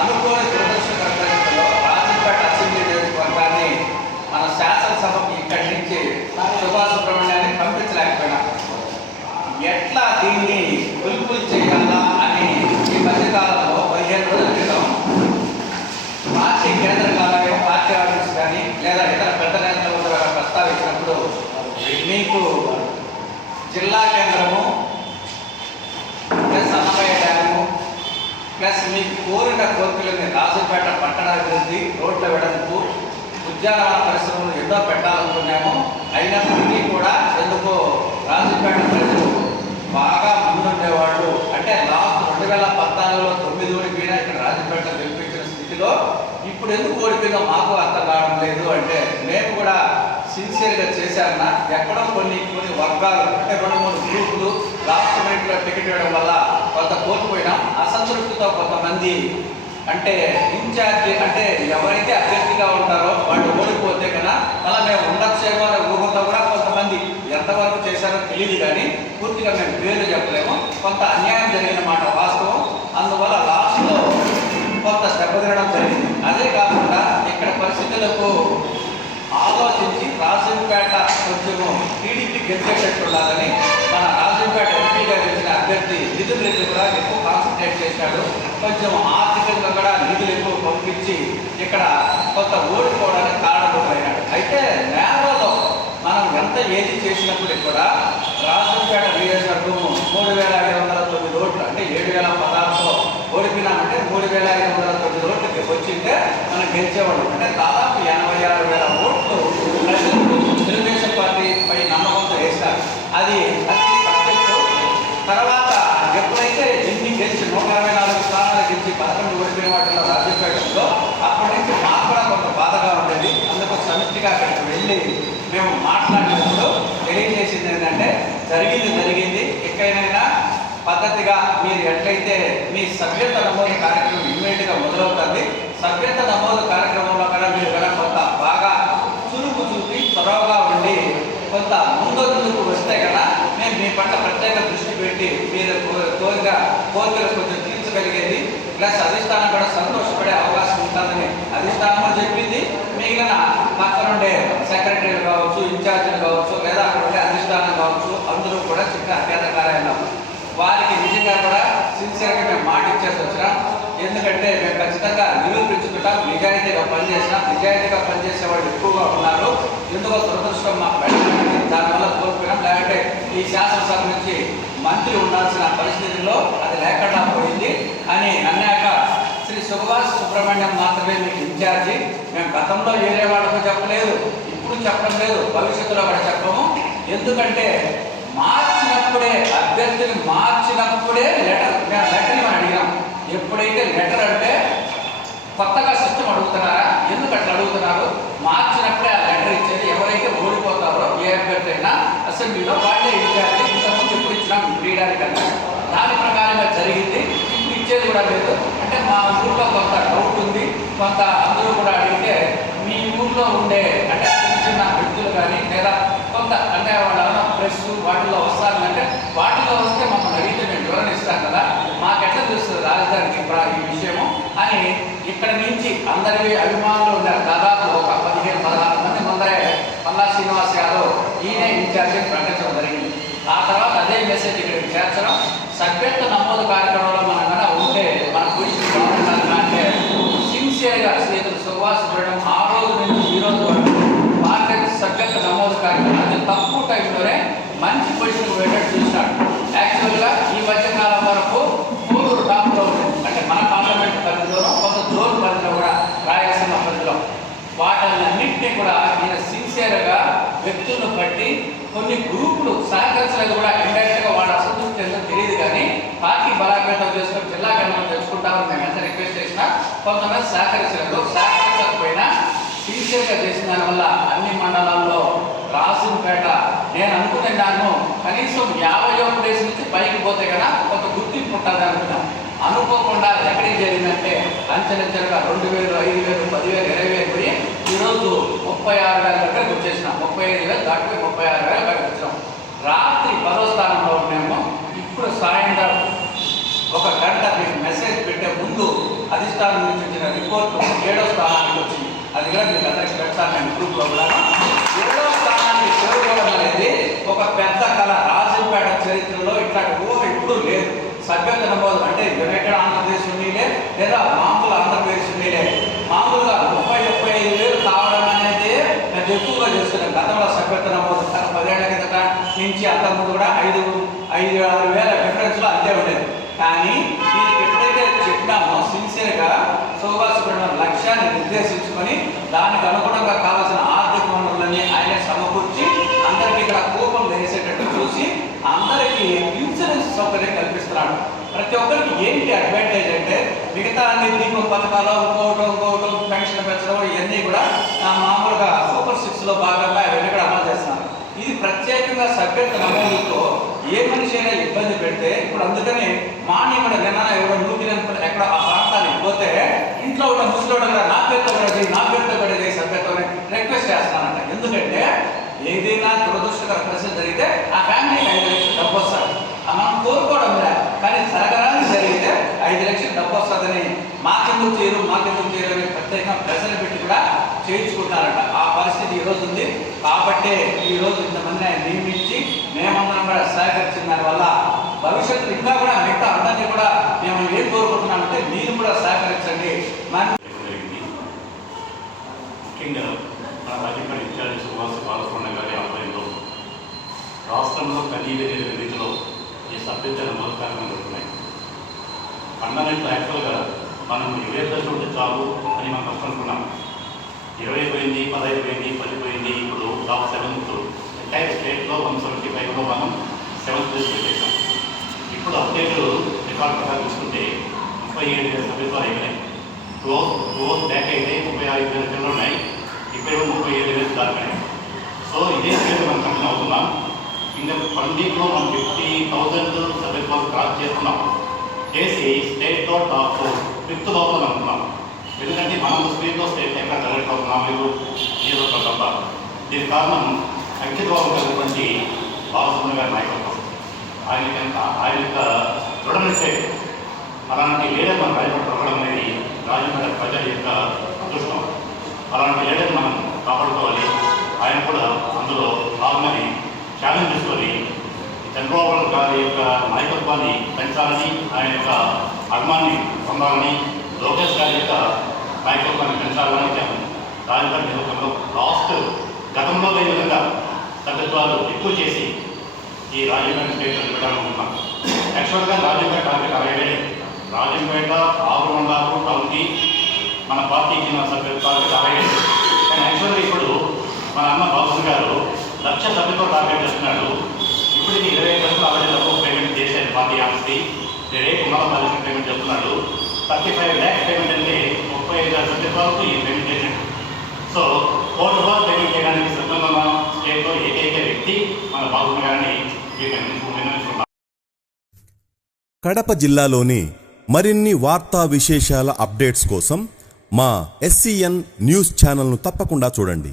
అనుకోని దురదృష్టకర పరిస్థితుల్లో రాజంపేట అసెంబ్లీ నియోజకవర్గాన్ని మన శాసనసభకి ఇక్కడి నుంచి సుభాష్ సుబ్రహ్మణ్యాన్ని పంపించలేకపోయినాం ఎట్లా దీన్ని పులుపులు చేయాలా అని ఈ మధ్యకాలంలో పదిహేను రోజుల క్రితం పార్టీ కేంద్ర కార్యాలయం పార్టీ ఆఫీస్ కానీ లేదా ఇతర పెద్ద నేతల ద్వారా ప్రస్తావించినప్పుడు మీకు జిల్లా కేంద్రము ప్లస్ అన్నమయ్య డ్యాము ప్లస్ మీకు కోరిన కోరికలని రాజుపేట పట్టణ అభివృద్ధి రోడ్ల వెడల్పు ఉద్యానవన పరిశ్రమలు ఎన్నో పెట్టాలనుకున్నాము అయినప్పటికీ కూడా ఎందుకో రాజుపేట ప్రజలు బాగా ముందుండేవాళ్ళు. అంటే లాస్ట్ రెండు వేల పద్నాలుగులో తొమ్మిది ఓడిపోయినా ఇక్కడ రాజుపేట గెలిపించిన స్థితిలో ఇప్పుడు ఎందుకు ఓడిపోయిందో మాకు అర్థం కావడం లేదు. అంటే మేము కూడా సిన్సియర్గా చేశామన్నా ఎక్కడో కొన్ని కొన్ని వర్గాలు అంటే రెండు మూడు గ్రూపులు లాస్ట్ మినిట్లో టికెట్ ఇవ్వడం వల్ల కొంత కోల్పోయినాం. అసంతృప్తితో కొంతమంది అంటే ఇన్ఛార్జ్ అంటే ఎవరైతే అభ్యర్థిగా ఉంటారో వాళ్ళు ఓడిపోతే కదా అలా మేము ఉండొచ్చేమో అనే ఊహతో కూడా కొంతమంది ఎంతవరకు చేశారో తెలియదు కానీ పూర్తిగా మేము పేర్లు చెప్పలేము. కొంత అన్యాయం జరిగిన మాట వాస్తవం. అందువల్ల లాస్ట్లో కొంత దెబ్బతినడం జరిగింది. అదే కాకుండా ఇక్కడ పరిస్థితులకు ఆలోచించి రాజంపేట కొంచెము టీడీపీ గెలిచేటట్టు ఉండాలని నిధులు కూడా ఎక్కువ కాన్సన్ట్రేట్ చేశాడు. కొంచెం ఆర్థికంగా కూడా నిధులు ఎక్కువ పంపించి ఇక్కడ కొంత ఓడిపోవడానికి కారణమైనాడు. అయితే నేలలో మనం ఎంత ఏది చేసినప్పుడు కూడా రాజంపేట నియోజకవర్గం మూడు వేల ఐదు వందల తొమ్మిది ఓట్లు అంటే ఏడు వేల పదహారుతో ఓడిపోయినామంటే మూడు వేల ఐదు వందల తొమ్మిది ఓట్లకి వచ్చింటే మనం గెలిచేవాళ్ళం. అంటే దాదాపు ఎనభై ఆరు వేల ఓట్లు ప్రజలు తెలుగుదేశం పార్టీ పై నమ్మకంతో వేశారు అది అతి సబ్జెక్టు తర్వాత ఎప్పుడైతే ఎన్ని గెలిచి నూట అరవై నాలుగు స్థానాలు గెలిచి పదకొండు ఓడిపోయిన వాటిలో రాజ్యపేటలో అప్పటి నుంచి మాకు కూడా కొంత బాధగా ఉండేది అందుకు సమిష్టిగా అక్కడికి వెళ్ళి మేము మాట్లాడినప్పుడు తెలియజేసింది ఏంటంటే జరిగింది జరిగింది ఎక్కడైనా పద్ధతిగా మీరు ఎట్లయితే మీ సభ్యత నమోదు కార్యక్రమం ఇమ్మీడియట్గా మొదలవుతుంది సభ్యత నమోదు కార్యక్రమంలో కూడా మీరు కూడా కొంత బాగా చురుకు చూపి చొరవగా ఉండి కొంత ముందొందుకు వస్తే కదా మేము మీ పట్ల ప్రత్యేక దృష్టి పెట్టి మీరు కో- కోరిక కోరికలు కొంచెం తీర్చగలిగేది ప్లస్ అధిష్టానం కూడా సంతోషపడే అవకాశం ఉంటుందని అధిష్టానం చెప్పింది. మిగిలిన పక్కనుండే సెక్రటరీలు కావచ్చు ఇన్ఛార్జీలు కావచ్చు లేదా అక్కడ ఉండే అధిష్టానం కావచ్చు అందరూ కూడా చిన్న అభ్యర్థ కార్యాలయం. వారికి నిజంగా కూడా సిన్సియర్గా మేము మాట ఇచ్చేసి వచ్చినాం ఎందుకంటే మేము ఖచ్చితంగా నిరూపించుకుంటాం నిజాయితీగా పనిచేసినాం నిజాయితీగా పనిచేసే వాళ్ళు ఎక్కువగా ఉన్నారు. ఎందుకో దురదృష్టం మాకు పెట్టింది దానివల్ల కోల్పోయినాం. లేదంటే ఈ శాసనసభ నుంచి మంత్రి ఉండాల్సిన పరిస్థితుల్లో అది లేకుండా పోయింది. అని అన్నాక శ్రీ సుభాష్ సుబ్రహ్మణ్యం మాత్రమే మీకు ఇన్ఛార్జి. మేము గతంలో వేరే వాళ్ళకు చెప్పలేదు ఇప్పుడు చెప్పడం లేదు భవిష్యత్తులో కూడా చెప్పము. ఎందుకంటే మార్చినప్పుడే అభ్యర్థిని మార్చినప్పుడే లెటర్ మేము లెటర్ ఇవ్వని అడిగాం ఎప్పుడైతే లెటర్ అంటే కొత్తగా సిస్టమ్ అడుగుతున్నారా ఎందుకు అట్లా అడుగుతున్నారు? మార్చినప్పుడే ఆ లెటర్ ఇచ్చేది ఎవరైతే ఓడిపోతారో ఏ అభ్యర్థి అయినా అసెంబ్లీలో వాళ్ళే ఇచ్చారు ఇంతకుముందు ఎప్పుడు ఇచ్చినాం ఇవ్వడానికన్నా దాని ప్రకారంగా జరిగింది. ఇప్పుడు ఇచ్చేది కూడా లేదు. అంటే మా ఊర్లో కొంత డౌట్ ఉంది. కొంత అందరూ కూడా అడిగితే మీ ఊర్లో ఉండే అంటే చిన్న చిన్న వ్యక్తులు కానీ లేదా కొంత అంటే వాళ్ళ ప్రెస్ వాటిల్లో వస్తారంటే వాటిలో వస్తే మమ్మల్ని అడిగితే మేము వివరణ ఇస్తాం కదా మాకెట్లా తెలుస్తుంది రాజధానికి ప్ర- ఈ విషయము అని ఇక్కడ నుంచి అందరి అభిమానులు ఉన్నారు దాదాపు ఒక పదిహేను పదహారు మంది ముందరే పల్లా శ్రీనివాస్ యాదవ్ ఈయనే ఇన్ఛార్జి ప్రకటించడం జరిగింది ఆ తర్వాత అదే మెసేజ్ ఇక్కడ చేర్చడం సభ్యత్వ నమోదు కార్యక్రమంలో మనం కనుక ఉంటే మన పొజిషన్ బాగుండాలి అంటే సిన్సియర్గా స్నేహితులు సుభాష్ చూడడం ఆ రోజు నుంచి ఈ రోజు వరకు పార్టీ సభ్యత్వ నమోదు కార్యక్రమం. అది తక్కువ టైంలోనే మంచి పొజిషన్ వెళ్ళేట్టు చూసినాడు యాక్చువల్గా ఈ మధ్య కాలం వరకు పూర్వ టాప్లో ఉంది అంటే మన పార్లమెంట్ పరిధిలోనూ కొంత జోన్ పరిధిలో కూడా రాయలసీమ పరిధిలో వాటన్నింటినీ కూడా ఈయన సిన్సియర్గా వ్యక్తులను బట్టి కొన్ని గ్రూపులు సహకరించలేదు కూడా ఇండైరెక్ట్గా వాళ్ళ అసంతృప్తి ఏంటో తెలియదు కానీ పార్టీ బలాపేతం చేసుకొని జిల్లా కేంద్రం తెచ్చుకుంటామని మేము ఎంత రిక్వెస్ట్ చేసినా కొంతమంది సహకరించలేదు. సహకరించకపోయినా సిన్సియర్గా చేసిన దానివల్ల అన్ని మండలాల్లో రాజంపేట నేను అనుకునే దాన్ని కనీసం యాభైవ ప్లేస్ నుంచి పైకి పోతే కదా కొంత గుర్తింపు ఉంటుంది అనుకున్నాం. అనుకోకుండా ఎక్కడికి జరిగిందంటే అంచెలంచెలుగా రెండు వేలు ఐదు వేలు పదివేలు ఇరవై వేలు పోయి ఈరోజు ముప్పై ఆరు వేల దగ్గరకు వచ్చేసినాం. ముప్పై ఐదు వేలు దాటిపోయి ముప్పై ఆరు వేలు పైకి వచ్చాం రాత్రి పదో స్థానంలో ఉన్నాము ఇప్పుడు సాయంత్రం ఒక గంట మీకు మెసేజ్ పెట్టే ముందు అధిష్టానం నుంచి వచ్చిన రిపోర్ట్ ఏడో స్థానానికి వచ్చింది. అది కూడా మీకు అందరికీ పెడతాను నేను గ్రూప్లో కూడా ఏడో స్థానాన్ని చేరుకోవడం అనేది ఒక పెద్ద కళ. రాజంపేట చరిత్రలో ఇట్లాంటి ఊహ ఇప్పుడు లేదు. సభ్యత నమోదు అంటే యునైటెడ్ ఆంధ్రప్రదేశ్ ఉండిలే లేదా మామూలు ఆంధ్రప్రదేశ్ ఉండిలే మామూలుగా గతంలో నమోదు పదేళ్ళ కిందట నుంచి అంతకుముందు కూడా ఐదు ఐదు ఆరు వేల డిఫరెన్స్లో అంతే ఉండేది. కానీ దీనికి ఎప్పుడైతే చెప్పినామో సిన్సియర్గా సౌభాసుబ్రహ్మణ్యం లక్ష్యాన్ని నిర్దేశించుకొని దానికి అనుగుణంగా కావాల్సిన ఆర్థిక వనరులన్నీ ఆయన సమకూర్చి అందరికీ ఇక్కడ కోపం వేసేటట్టు చూసి అందరికీ ఇన్సూరెన్స్ సౌకర్యం కల్పిస్తున్నాడు. ప్రతి ఒక్కరికి ఏంటి అడ్వాంటేజ్ అంటే మిగతా అన్ని దీపం పథకాలు ఇంకోటం ఇంకోటం పెన్షన్ పెంచడం ఇవన్నీ కూడా మామూలుగా సూపర్ సిక్స్లో బాగా భాగంగా ఇవన్నీ కూడా అమలు చేస్తున్నారు ఇది ప్రత్యేకంగా నమోదుతో ఏ మనిషి అయినా ఇబ్బంది పెడితే ఇప్పుడు అందుకని మాన్యమైన నిన్న ఎవరో నూకిన ఎక్కడ ఆ ప్రాంతానికి పోతే ఇంట్లో ఉన్న ముసలోడు నా పేరుతో పడేది నా పేరుతో పడేది సభ్యత్వం రిక్వెస్ట్ చేస్తానంట ఎందుకంటే ఏదైనా దురదృష్టకర పరిస్థితి జరిగితే ఆ ఫ్యామిలీకి ఐదు లక్షలు డబ్బు వస్తారు మనం కోరుకోవడం లే కానీ జరగరాని జరిగితే ఐదు లక్షలు డబ్బు వస్తుందని మాకెందుకు చేయరు మాకెందుకు చేయరు అని ప్రత్యేకంగా ప్రజలు పెట్టి కూడా చేయించుకుంటారట. ఆ పరిస్థితి ఈ రోజు ఉంది. కాబట్టే ఈరోజు ఇంతమంది ఆయన నియమించి మేమందరం కూడా సహకరించిన దానివల్ల భవిష్యత్తులో ఇంకా కూడా మిగతా అందరినీ కూడా మేము ఏం కోరుకుంటున్నామంటే మీరు కూడా సహకరించండి. మన జరిగింది ముఖ్యంగా మన రాజకీయ ఇన్ఛార్జి సుభాష్ బాలసుబ్రహ్మణ్యం గారి ఆధ్వర్యంలో రాష్ట్రంలో కనీవిని రీతిలో ఈ సభ్యత మొదటి కార్యక్రమం జరుగుతున్నాయి. ఫండమెంటల్ యాక్చువల్గా మనం ఇరవై ఉంటే చాలు అని మనం ఫస్ట్ అనుకున్నాం. ఇరవై పోయింది పదహైదు పోయింది పది పోయింది ఇప్పుడు టాప్ సెవెంత్ ఎంటైర్ స్టేట్లో వన్ సెవెంటీ ఫైవ్లో మనం సెవెంత్ ప్లేస్ పెట్టేసాం ఇప్పుడు అప్డేట్ రికార్డ్ ప్రకారం చూసుకుంటే ముప్పై ఏడు వేల సభ్యత్వాలు అయిపోయినాయి టూ టూ బ్యాక్ అయితే ముప్పై ఐదు వేల పిల్లలు ఉన్నాయి ఇప్పుడు ముప్పై ఏడు వేలు దాటినాయి సో ఇదే స్టేట్ మనం కంటిన్యూ అవుతున్నాం. ఇంకా పండిట్లో మనం ఫిఫ్టీ థౌజండ్ సభ్యత్వాలు క్రాస్ చేస్తున్నాం చేసి స్టేట్లో టాప్ ఫిఫ్త్ లోపల అనుకున్నాం ఎందుకంటే మనం స్పీడ్లో స్టేట్ ఎక్కడ కలెక్ట్ అవుతున్నాం మీరు ఏదో ఒక తప్ప. దీని కారణం అంకితభావం కలిగినటువంటి బాలసుందర్ గారి నాయకత్వం. ఆయన యొక్క ఆయన యొక్క దృఢ నిశ్చయం అలాంటి లీడర్ మనం రాజపేట దొరకడం అనేది రాజమండ్రి ప్రజల యొక్క అదృష్టం. అలాంటి లీడర్ మనం కాపాడుకోవాలి. ఆయన కూడా అందులో భాగమని ఛాలెంజ్ తీసుకొని చంద్రబాబు గారి యొక్క నాయకత్వాన్ని పెంచాలని ఆయన యొక్క అభిమాన్ని పొందాలని లోకేష్ గారి యొక్క పెంచాలని నేను రాజపేట లాస్ట్ గతంలో లేని విధంగా సభ్యత్వాలు ఎక్కువ చేసి ఈ రాజంపేట స్టేట్ పెట్టాలనుకుంటున్నాం యాక్చువల్గా రాజంపేట టార్గెట్ అరవై వేలు రాజంపేట ఆరు మండలాలు టౌన్కి మన పార్టీకి మన సభ్యుల అరవై వేలు కానీ యాక్చువల్గా ఇప్పుడు మన అన్న బాబు గారు లక్ష సభ్యులతో టార్గెట్ చేస్తున్నాడు ఇప్పటికి ఇరవై లక్షలు ఆల్రెడీ పేమెంట్ చేశారు పార్టీ ఆఫీస్కి రేపు మళ్ళీ పది పేమెంట్ చేస్తున్నాడు థర్టీ ఫైవ్ ల్యాక్స్ పేమెంట్ అంటే ముప్పై ఐదు వేల ఈ మెడిటేషన్ సో కోటి రూపాయలు పేమెంట్ చేయడానికి సిద్ధంగా ఉన్న స్టేట్లో ఏకైక వ్యక్తి మన బాబు గారిని కడప జిల్లాలోని మరిన్ని వార్తా విశేషాల అప్డేట్స్ కోసం మా ఎస్సీఎన్ న్యూస్ ఛానల్ను తప్పకుండా చూడండి.